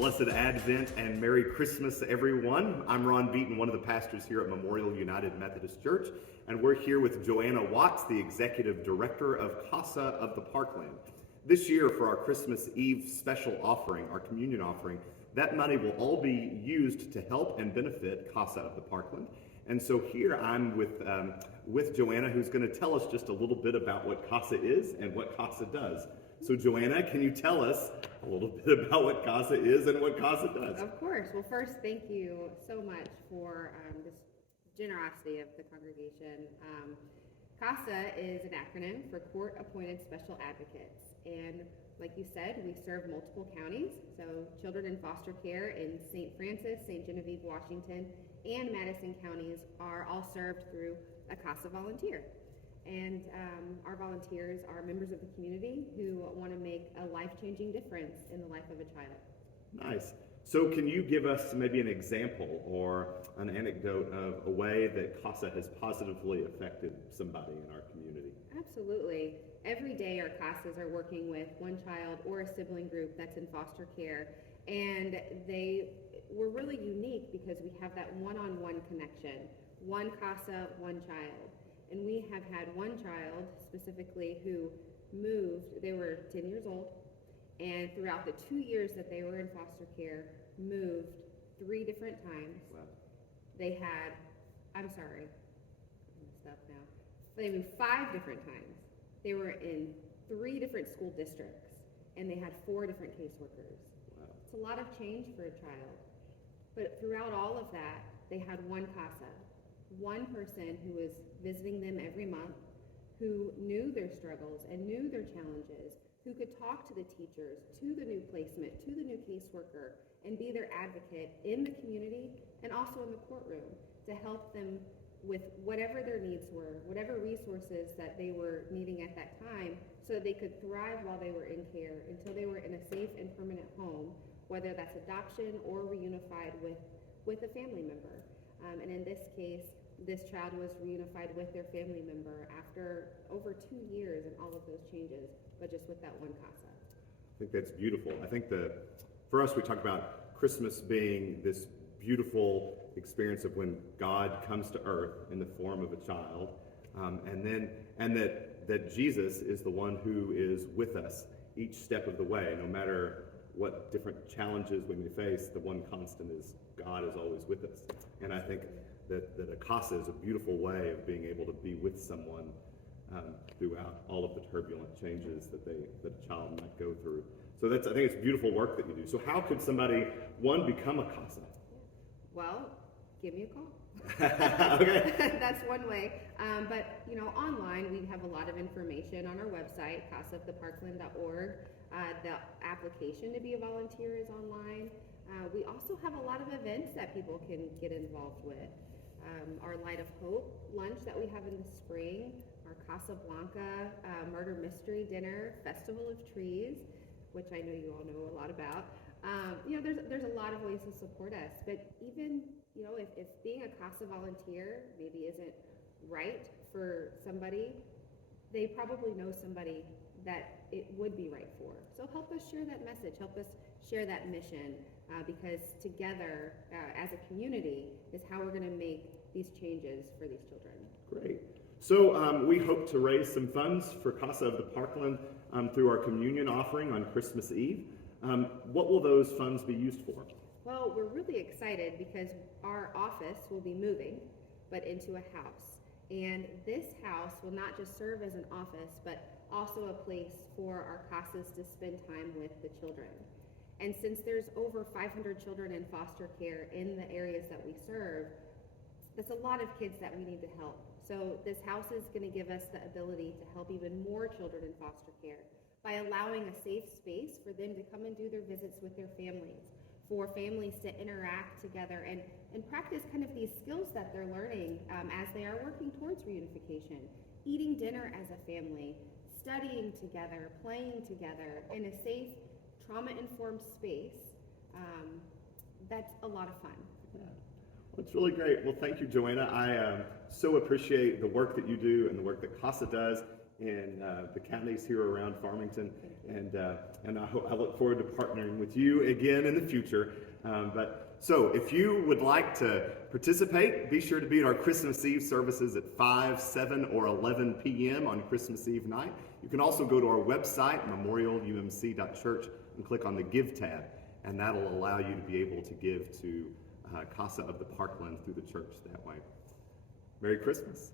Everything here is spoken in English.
Blessed Advent and Merry Christmas, everyone. I'm Ron Beaton, one of the pastors here at Memorial United Methodist Church, and we're here with JoAnna Watts, the Executive Director of CASA of the Parkland. This year, for our Christmas Eve special offering, our communion offering, that money will all be used to help and benefit CASA of the Parkland. And so here I'm with JoAnna, who's going to tell us just a little bit about what CASA is and what CASA does. So JoAnna, can you tell us a little bit about what CASA is and what CASA does? Of course. Well, first, thank you so much for this generosity of the congregation. CASA is an acronym for Court Appointed Special Advocates. And like you said, we serve multiple counties. So children in foster care in St. Francis, St. Genevieve, Washington, and Madison counties are all served through a CASA volunteer. And our volunteers are members of the community who want to make a life-changing difference in the life of a child. Nice. So can you give us maybe an example or an anecdote of a way that CASA has positively affected somebody in our community? Absolutely. Every day our CASAs are working with one child or a sibling group that's in foster care, and we're really unique because we have that one-on-one connection. One CASA, one child. And we have had one child specifically who moved. They were 10 years old, and throughout the 2 years that they were in foster care, moved 3 different times. Wow. They had, I'm sorry, I messed up now. They moved 5 different times. They were in 3 different school districts, and they had 4 different caseworkers. Wow. It's a lot of change for a child. But throughout all of that, they had one CASA. One person who was visiting them every month, who knew their struggles and knew their challenges, who could talk to the teachers, to the new placement, to the new caseworker, and be their advocate in the community and also in the courtroom to help them with whatever their needs were, whatever resources that they were needing at that time, so that they could thrive while they were in care until they were in a safe and permanent home, whether that's adoption or reunified with a family member. And in this case, this child was reunified with their family member after over 2 years and all of those changes, but just with that one CASA. I think that's beautiful. I think that for us, we talk about Christmas being this beautiful experience of when God comes to earth in the form of a child, and that Jesus is the one who is with us each step of the way, no matter what different challenges we may face. The one constant is God is always with us. And I think that a CASA is a beautiful way of being able to be with someone throughout all of the turbulent changes that a child might go through. So I think it's beautiful work that you do. So how could somebody, one, become a CASA? Well, give me a call. Okay. That's one way. But online we have a lot of information on our website, casaoftheparkland.org. The application to be a volunteer is online. We also have a lot of events that people can get involved with. Our Light of Hope lunch that we have in the spring, our Casablanca Murder Mystery Dinner, Festival of Trees, which I know you all know a lot about. There's a lot of ways to support us, but even if being a CASA volunteer maybe isn't right for somebody, they probably know somebody that it would be right for. So help us share that message, help us share that mission, because together as a community is how we're going to make these changes for these children. Great. So we hope to raise some funds for CASA of the Parkland through our communion offering on Christmas Eve. What will those funds be used for? Well, we're really excited because our office will be moving, but into a house. And this house will not just serve as an office, but also a place for our CASAs to spend time with the children. And since there's over 500 children in foster care in the areas that we serve, that's a lot of kids that we need to help. So this house is going to give us the ability to help even more children in foster care by allowing a safe space for them to come and do their visits with their families, for families to interact together and practice kind of these skills that they're learning as they are working towards reunification, eating dinner as a family, studying together, playing together in a safe, trauma-informed space. That's a lot of fun. Yeah. Well, it's really great. Well, thank you, JoAnna. I so appreciate the work that you do and the work that CASA does in the counties here around Farmington, and I look forward to partnering with you again in the future. So if you would like to participate, be sure to be at our Christmas Eve services at 5, 7, or 11 p.m. on Christmas Eve night. You can also go to our website, memorialumc.church, and click on the Give tab, and that'll allow you to be able to give to CASA of the Parkland through the church that way. Merry Christmas.